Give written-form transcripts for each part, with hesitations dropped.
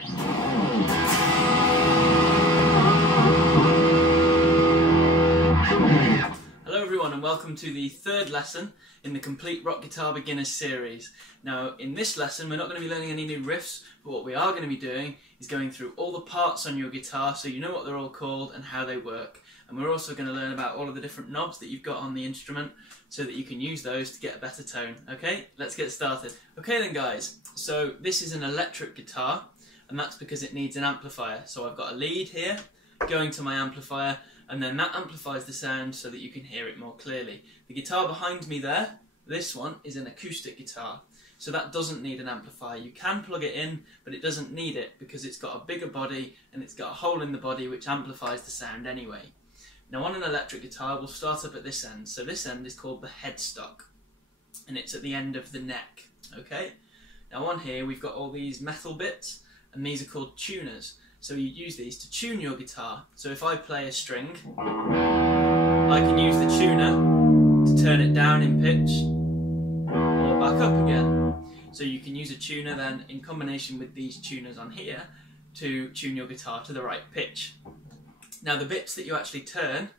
Hello everyone and welcome to the third lesson in the Complete Rock Guitar Beginners series. Now in this lesson we're not going to be learning any new riffs, but what we are going to be doing is going through all the parts on your guitar so you know what they're all called and how they work. And we're also going to learn about all of the different knobs that you've got on the instrument so that you can use those to get a better tone. Okay, let's get started. Okay then guys, so this is an electric guitar and that's because it needs an amplifier. So I've got a lead here going to my amplifier, and then that amplifies the sound so that you can hear it more clearly. The guitar behind me there, this one, is an acoustic guitar, so that doesn't need an amplifier. You can plug it in, but it doesn't need it because it's got a bigger body and it's got a hole in the body which amplifies the sound anyway. Now on an electric guitar, we'll start up at this end. So this end is called the headstock, and it's at the end of the neck, okay? Now on here we've got all these metal bits, and these are called tuners. So you use these to tune your guitar. So if I play a string, I can use the tuner to turn it down in pitch or back up again. So you can use a tuner then in combination with these tuners on here to tune your guitar to the right pitch. Now the bits that you actually turn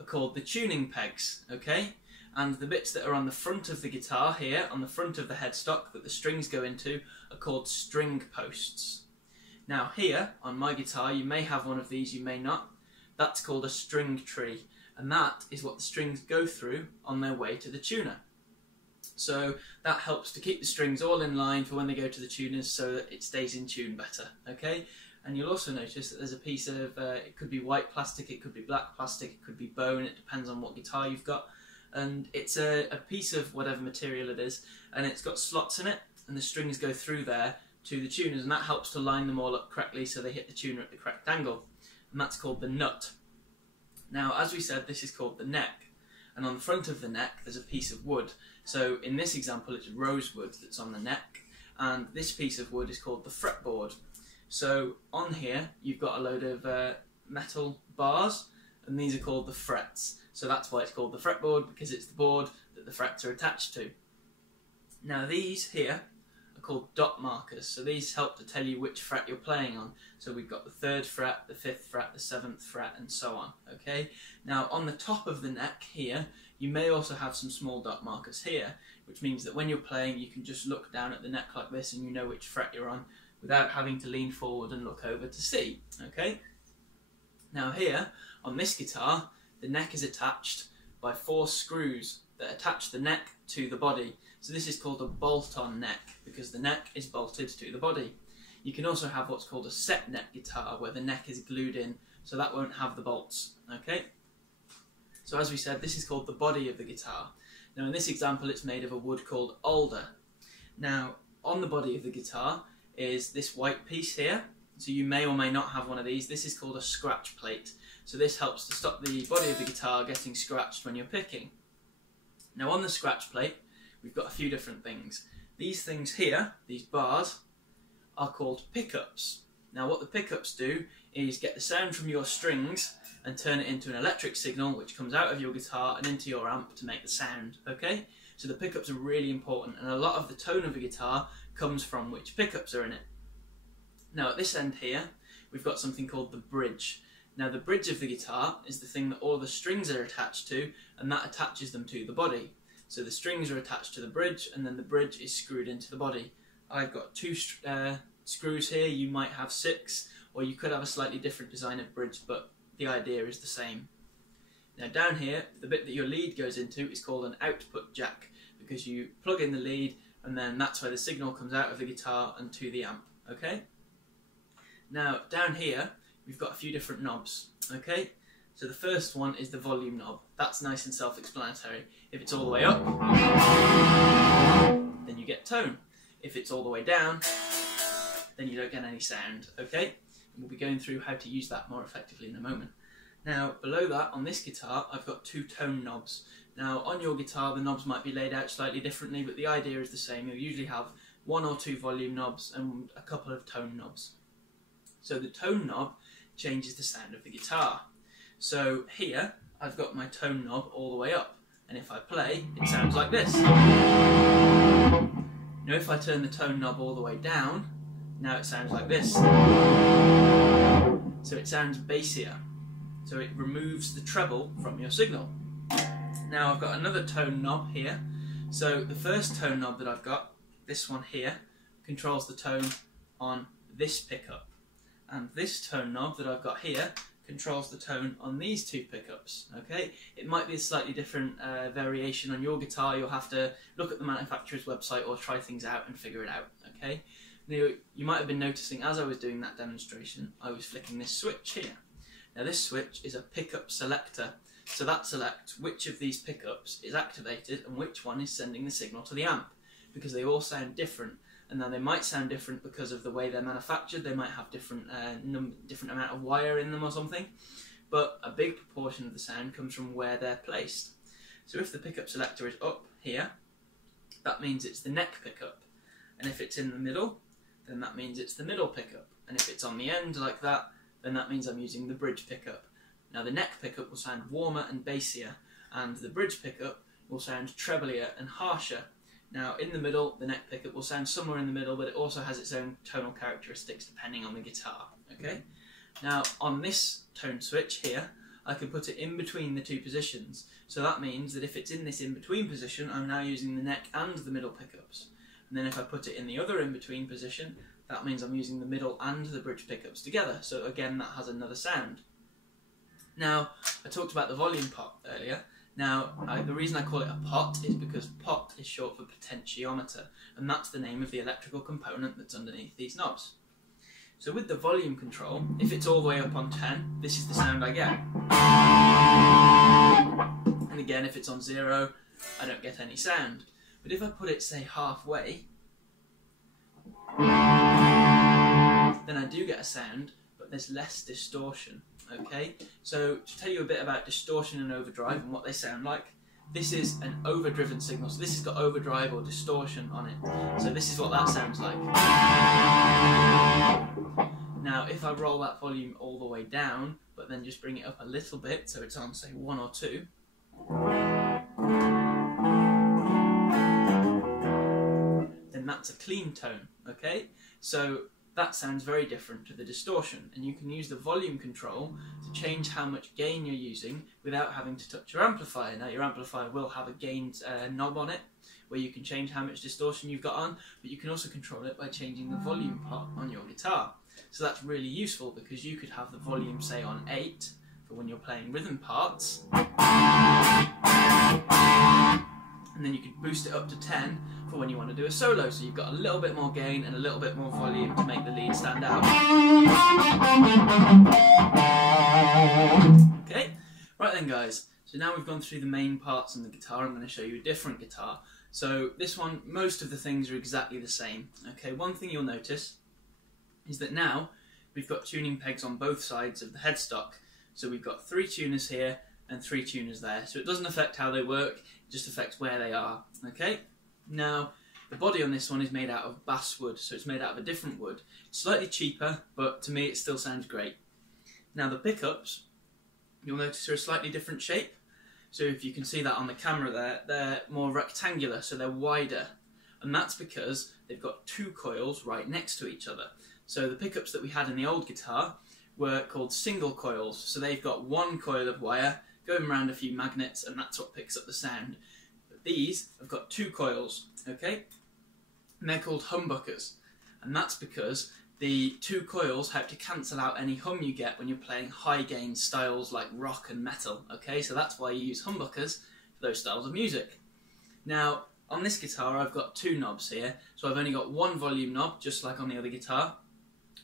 are called the tuning pegs, okay? And the bits that are on the front of the guitar here, on the front of the headstock that the strings go into, are called string posts. Now here, on my guitar, you may have one of these, you may not. That's called a string tree, and that is what the strings go through on their way to the tuner. So that helps to keep the strings all in line for when they go to the tuners so that it stays in tune better, okay? And you'll also notice that there's a piece of, it could be white plastic, it could be black plastic, it could be bone, it depends on what guitar you've got. And it's a piece of whatever material it is, and it's got slots in it, and the strings go through there to the tuners, and that helps to line them all up correctly so they hit the tuner at the correct angle, and that's called the nut. Now as we said, this is called the neck, and on the front of the neck there's a piece of wood. So in this example it's rosewood that's on the neck, and this piece of wood is called the fretboard. So on here you've got a load of metal bars, and these are called the frets. So that's why it's called the fretboard, because it's the board that the frets are attached to. Now these here called dot markers, so these help to tell you which fret you're playing on. So we've got the 3rd fret, the 5th fret, the 7th fret, and so on, okay? Now on the top of the neck here, you may also have some small dot markers here, which means that when you're playing you can just look down at the neck like this and you know which fret you're on without having to lean forward and look over to see, okay? Now here, on this guitar, the neck is attached by 4 screws that attach the neck to the body. So this is called a bolt-on neck, because the neck is bolted to the body. You can also have what's called a set neck guitar, where the neck is glued in, so that won't have the bolts, okay? So as we said, this is called the body of the guitar. Now in this example it's made of a wood called alder. Now on the body of the guitar is this white piece here, so you may or may not have one of these. This is called a scratch plate. So this helps to stop the body of the guitar getting scratched when you're picking. Now on the scratch plate we've got a few different things. These things here, these bars, are called pickups. Now what the pickups do is get the sound from your strings and turn it into an electric signal which comes out of your guitar and into your amp to make the sound, okay? So the pickups are really important, and a lot of the tone of a guitar comes from which pickups are in it. Now at this end here, we've got something called the bridge. Now the bridge of the guitar is the thing that all the strings are attached to, and that attaches them to the body. So the strings are attached to the bridge, and then the bridge is screwed into the body. I've got 2 screws here, you might have 6, or you could have a slightly different design of bridge, but the idea is the same. Now down here, the bit that your lead goes into is called an output jack, because you plug in the lead, and then that's where the signal comes out of the guitar and to the amp, okay? Now down here, we've got a few different knobs, okay? So the first one is the volume knob. That's nice and self-explanatory. If it's all the way up, then you get tone. If it's all the way down, then you don't get any sound, okay? And we'll be going through how to use that more effectively in a moment. Now, below that, on this guitar, I've got 2 tone knobs. Now, on your guitar, the knobs might be laid out slightly differently, but the idea is the same. You'll usually have 1 or 2 volume knobs and a couple of tone knobs. So the tone knob changes the sound of the guitar. So here, I've got my tone knob all the way up, and if I play, it sounds like this. Now if I turn the tone knob all the way down, now it sounds like this. So it sounds bassier. So it removes the treble from your signal. Now I've got another tone knob here. So the first tone knob that I've got, this one here, controls the tone on this pickup. And this tone knob that I've got here controls the tone on these two pickups. Okay, it might be a slightly different variation on your guitar. You'll have to look at the manufacturer's website or try things out and figure it out. Okay, now you might have been noticing as I was doing that demonstration, I was flicking this switch here. Now this switch is a pickup selector, so that selects which of these pickups is activated and which one is sending the signal to the amp, because they all sound different. And now they might sound different because of the way they're manufactured. They might have different different amount of wire in them or something, but a big proportion of the sound comes from where they're placed. So if the pickup selector is up here, that means it's the neck pickup, and if it's in the middle, then that means it's the middle pickup, and if it's on the end like that, then that means I'm using the bridge pickup. Now the neck pickup will sound warmer and bassier, and the bridge pickup will sound treblier and harsher. Now in the middle, the neck pickup will sound somewhere in the middle, but it also has its own tonal characteristics depending on the guitar. Okay. Now on this tone switch here, I can put it in between the two positions. So that means that if it's in this in-between position, I'm now using the neck and the middle pickups. And then if I put it in the other in-between position, that means I'm using the middle and the bridge pickups together. So again, that has another sound. Now, I talked about the volume pot earlier. Now, the reason I call it a pot is because pot is short for potentiometer, and that's the name of the electrical component that's underneath these knobs. So with the volume control, if it's all the way up on 10, this is the sound I get. And again, if it's on 0, I don't get any sound. But if I put it, say, halfway, then I do get a sound, but there's less distortion. Okay, so to tell you a bit about distortion and overdrive and what they sound like, this is an overdriven signal, so this has got overdrive or distortion on it. So this is what that sounds like. Now if I roll that volume all the way down, but then just bring it up a little bit, so it's on say 1 or 2, then that's a clean tone. Okay, so that sounds very different to the distortion, and you can use the volume control to change how much gain you're using without having to touch your amplifier. Now your amplifier will have a gain knob on it where you can change how much distortion you've got on, but you can also control it by changing the volume pot on your guitar. So that's really useful because you could have the volume say on 8 for when you're playing rhythm parts, and then you could boost it up to 10 for when you want to do a solo, so you've got a little bit more gain and a little bit more volume to make the lead stand out. Okay, right then guys, so now we've gone through the main parts on the guitar. I'm going to show you a different guitar. So this one, most of the things are exactly the same. Okay, one thing you'll notice is that now we've got tuning pegs on both sides of the headstock. So we've got 3 tuners here and 3 tuners there, so it doesn't affect how they work, it just affects where they are. Okay, now the body on this one is made out of basswood, so it's made out of a different wood. It's slightly cheaper, but to me it still sounds great. Now the pickups, you'll notice are a slightly different shape. So if you can see that on the camera there, they're more rectangular, so they're wider, and that's because they've got 2 coils right next to each other. So the pickups that we had in the old guitar were called single coils, so they've got 1 coil of wire going around a few magnets, and that's what picks up the sound. But these have got 2 coils, okay? And they're called humbuckers, and that's because the 2 coils help to cancel out any hum you get when you're playing high gain styles like rock and metal, okay? So that's why you use humbuckers for those styles of music. Now, on this guitar I've got 2 knobs here, so I've only got 1 volume knob, just like on the other guitar,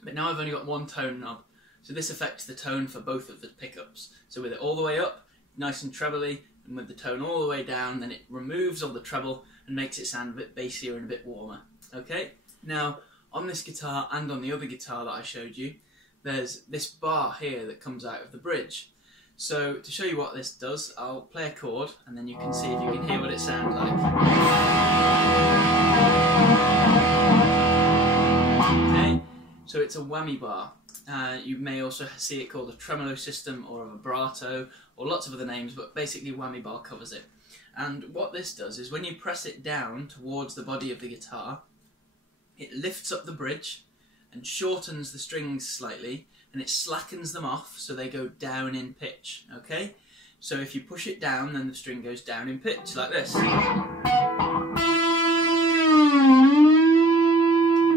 but now I've only got 1 tone knob. So this affects the tone for both of the pickups. So with it all the way up, nice and trebly, and with the tone all the way down, then it removes all the treble and makes it sound a bit bassier and a bit warmer. Okay? Now, on this guitar and on the other guitar that I showed you, there's this bar here that comes out of the bridge. So to show you what this does, I'll play a chord and then you can see if you can hear what it sounds like. Okay? So it's a whammy bar. You may also see it called a tremolo system or a vibrato or lots of other names, but basically whammy bar covers it. And what this does is when you press it down towards the body of the guitar, it lifts up the bridge and shortens the strings slightly, and it slackens them off so they go down in pitch, okay? So if you push it down, then the string goes down in pitch, like this.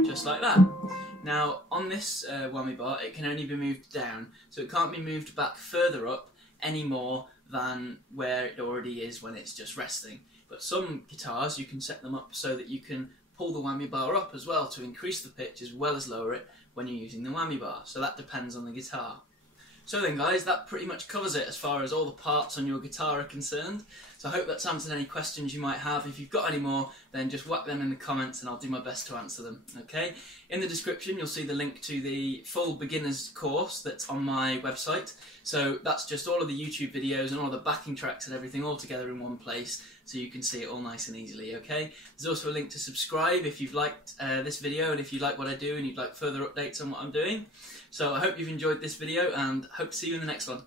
Just like that. Now, on this whammy bar, it can only be moved down, so it can't be moved back further up any more than where it already is when it's just resting. But some guitars, you can set them up so that you can pull the whammy bar up as well to increase the pitch as well as lower it when you're using the whammy bar. So that depends on the guitar. So then guys, that pretty much covers it as far as all the parts on your guitar are concerned. So I hope that's answered any questions you might have. If you've got any more, then just whack them in the comments and I'll do my best to answer them, okay? In the description you'll see the link to the full beginner's course that's on my website. So that's just all of the YouTube videos and all of the backing tracks and everything all together in one place, so you can see it all nice and easily, okay? There's also a link to subscribe if you've liked this video and if you like what I do and you'd like further updates on what I'm doing. So I hope you've enjoyed this video and hope to see you in the next one.